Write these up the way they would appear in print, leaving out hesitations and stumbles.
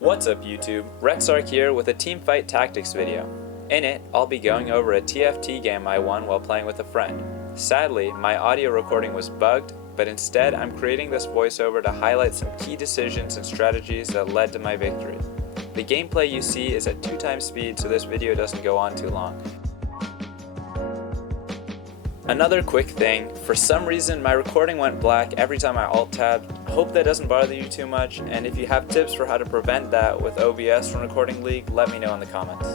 What's up YouTube, Rexark here with a Teamfight Tactics video. In it, I'll be going over a TFT game I won while playing with a friend. Sadly, my audio recording was bugged, but instead I'm creating this voiceover to highlight some key decisions and strategies that led to my victory. The gameplay you see is at 2x speed, so this video doesn't go on too long. Another quick thing, for some reason my recording went black every time I alt-tabbed. Hope that doesn't bother you too much, and if you have tips for how to prevent that with OBS from Recording League, let me know in the comments.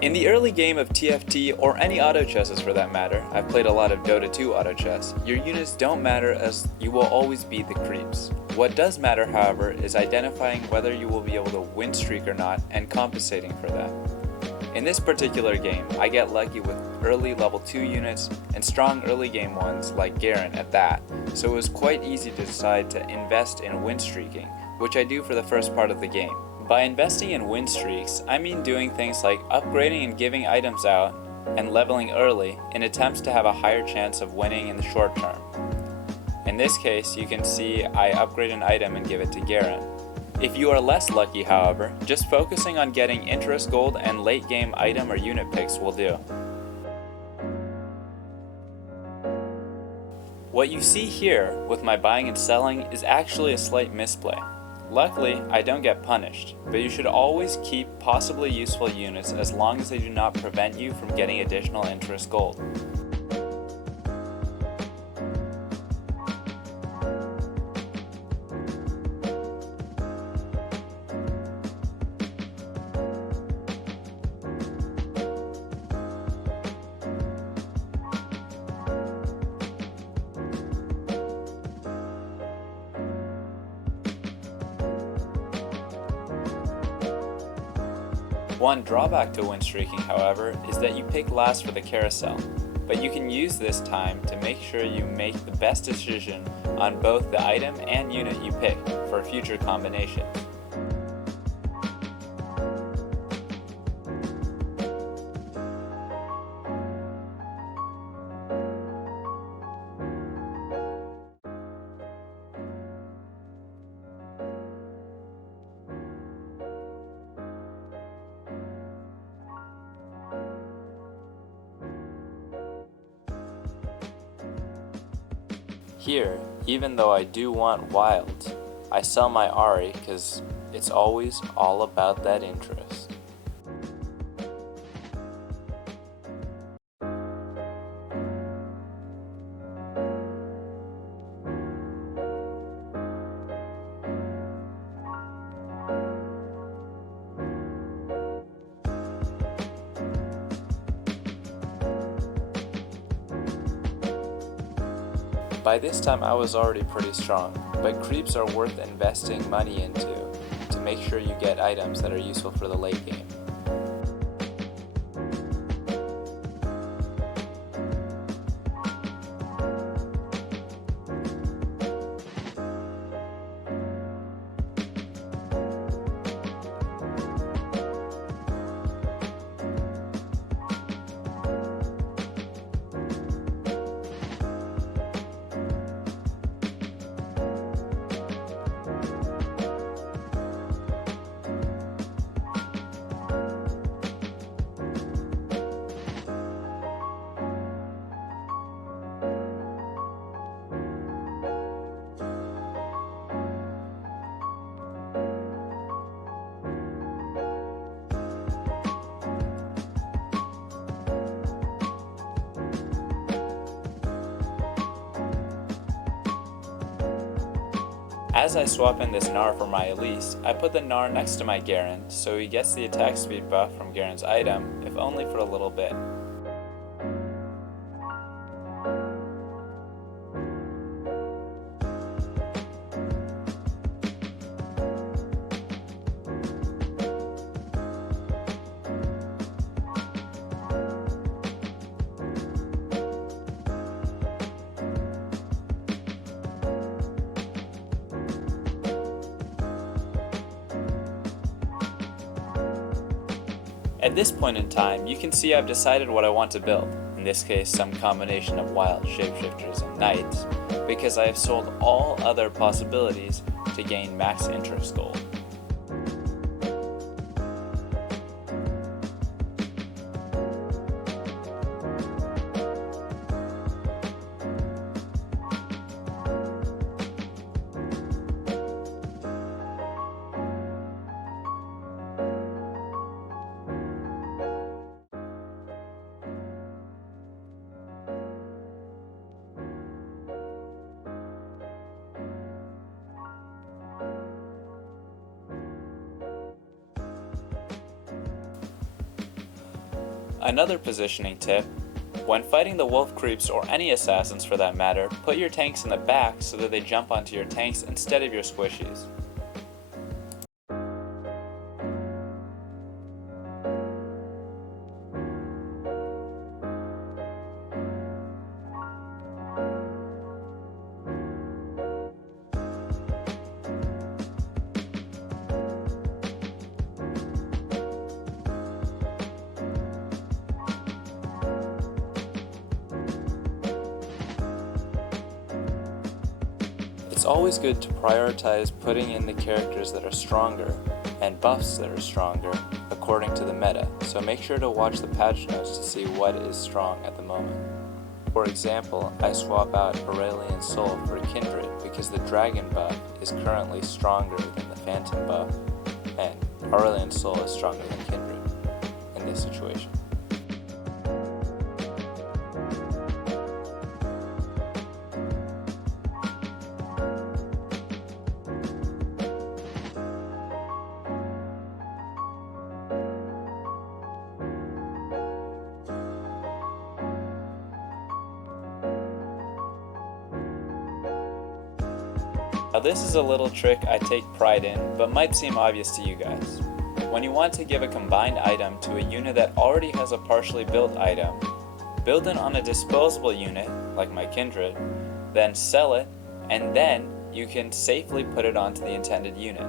In the early game of TFT, or any auto chesses for that matter, I've played a lot of Dota 2 auto chess, your units don't matter as you will always beat the creeps. What does matter, however, is identifying whether you will be able to win streak or not and compensating for that. In this particular game, I get lucky with early level 2 units and strong early game ones like Garen at that, so it was quite easy to decide to invest in win streaking, which I do for the first part of the game. By investing in win streaks, I mean doing things like upgrading and giving items out and leveling early in attempts to have a higher chance of winning in the short term. In this case, you can see I upgrade an item and give it to Garen. If you are less lucky, however, just focusing on getting interest gold and late game item or unit picks will do. What you see here with my buying and selling is actually a slight misplay. Luckily, I don't get punished, but you should always keep possibly useful units as long as they do not prevent you from getting additional interest gold. One drawback to win streaking, however, is that you pick last for the carousel, but you can use this time to make sure you make the best decision on both the item and unit you pick for future combinations. Here, even though I do want wilds, I sell my Ari because it's always all about that interest. By this time I was already pretty strong, but creeps are worth investing money into to make sure you get items that are useful for the late game. As I swap in this Gnar for my Elise, I put the Gnar next to my Garen so he gets the attack speed buff from Garen's item, if only for a little bit. At this point in time, you can see I've decided what I want to build. in this case some combination of wild, shapeshifters, and knights, because I have sold all other possibilities to gain max interest gold. Another positioning tip: when fighting the wolf creeps or any assassins for that matter, put your tanks in the back so that they jump onto your tanks instead of your squishies. It's always good to prioritize putting in the characters that are stronger and buffs that are stronger according to the meta, so make sure to watch the patch notes to see what is strong at the moment. For example, I swap out Aurelian Soul for Kindred because the Dragon buff is currently stronger than the Phantom buff, and Aurelian Soul is stronger than Kindred in this situation. Now this is a little trick I take pride in, but might seem obvious to you guys. When you want to give a combined item to a unit that already has a partially built item, build it on a disposable unit, like my Kindred, then sell it, and then you can safely put it onto the intended unit.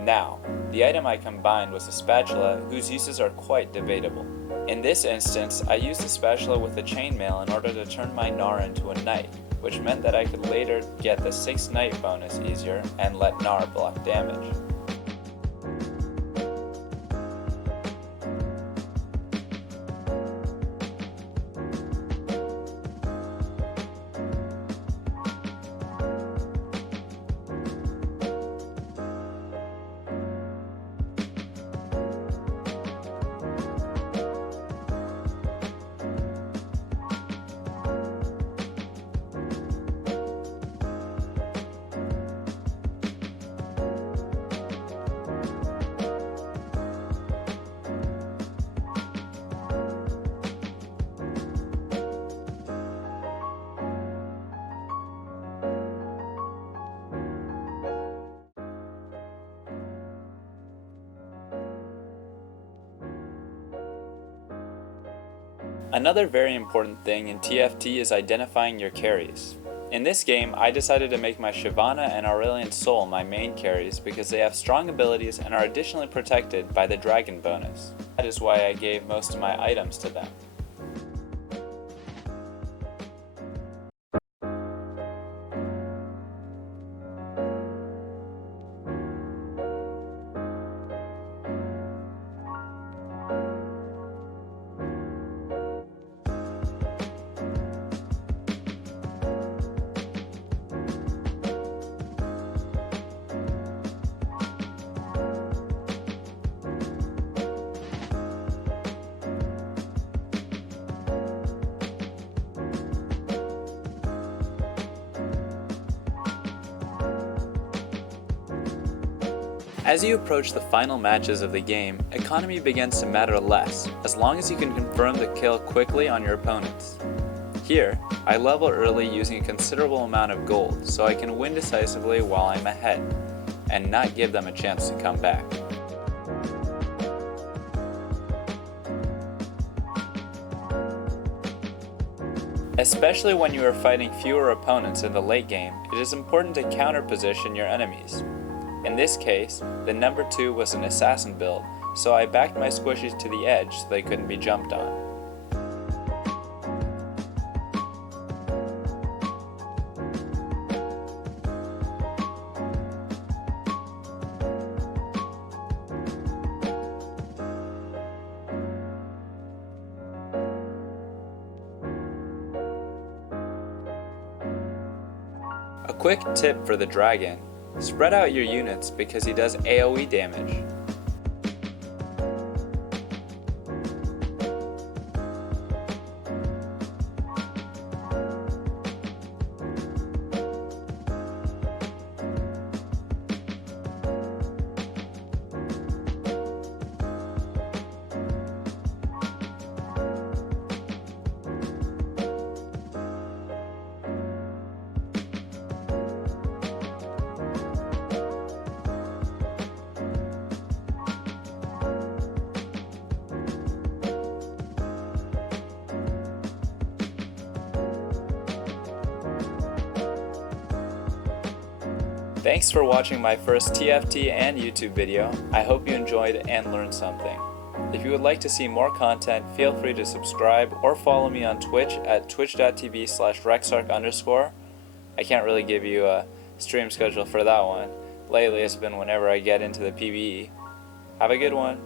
Now, the item I combined was a spatula whose uses are quite debatable. In this instance, I used the spatula with the chainmail in order to turn my Gnar into a knight, which meant that I could later get the 6 knight bonus easier and let Gnar block damage. Another very important thing in TFT is identifying your carries. In this game, I decided to make my Shyvana and Aurelian Soul my main carries because they have strong abilities and are additionally protected by the Dragon bonus. That is why I gave most of my items to them. As you approach the final matches of the game, economy begins to matter less, as long as you can confirm the kill quickly on your opponents. Here, I level early using a considerable amount of gold, so I can win decisively while I'm ahead, and not give them a chance to come back. Especially when you are fighting fewer opponents in the late game, it is important to counter position your enemies. In this case, the number 2 was an assassin build, so I backed my squishies to the edge so they couldn't be jumped on. Quick tip for the dragon: spread out your units because he does AoE damage. Thanks for watching my first TFT and YouTube video. I hope you enjoyed and learned something. If you would like to see more content, feel free to subscribe or follow me on Twitch at twitch.tv/rexarch_. I can't really give you a stream schedule for that one. Lately it's been whenever I get into the PvE. Have a good one.